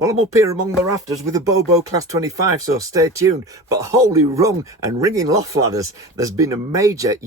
Well, I'm up here among the rafters with a Bobo Class 25, so stay tuned. But holy rung and ringing loft ladders, there's been a major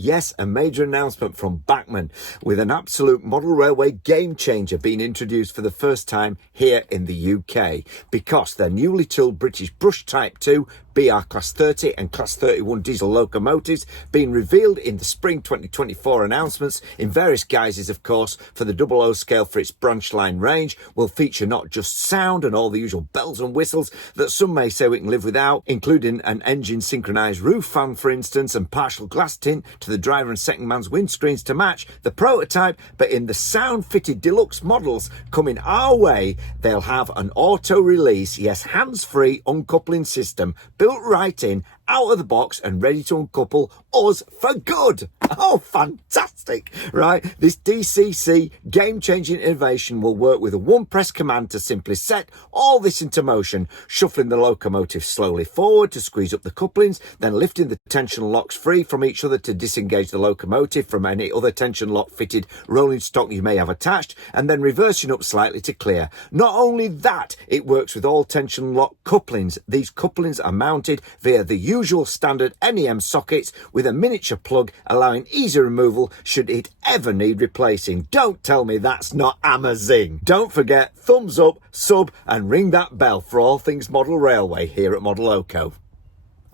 announcement from Bachmann with an absolute model railway game changer being introduced for the first time here in the UK, because their newly tooled British Brush Type 2 BR Class 30 and Class 31 diesel locomotives being revealed in the Spring 2024 announcements in various guises, of course, for the 00 scale for its branch line range, will feature not just sound and all the usual bells and whistles that some may say we can live without, including an engine synchronised roof fan, for instance, and partial glass tint to the driver and second man's windscreens to match the prototype, but in the sound-fitted deluxe models coming our way, they'll have an auto-release, yes, hands-free uncoupling system built right in, out of the box and ready to uncouple us for good. Oh, fantastic, right? This DCC game-changing innovation will work with a one-press command to simply set all this into motion, shuffling the locomotive slowly forward to squeeze up the couplings, then lifting the tension locks free from each other to disengage the locomotive from any other tension lock-fitted rolling stock you may have attached, and then reversing up slightly to clear. Not only that, it works with all tension lock couplings. These couplings are mounted via the usual standard NEM sockets with a miniature plug, allowing easy removal should it ever need replacing. Don't tell me that's not amazing. Don't forget, thumbs up, sub and ring that bell for all things model railway here at Modeloco.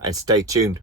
And stay tuned.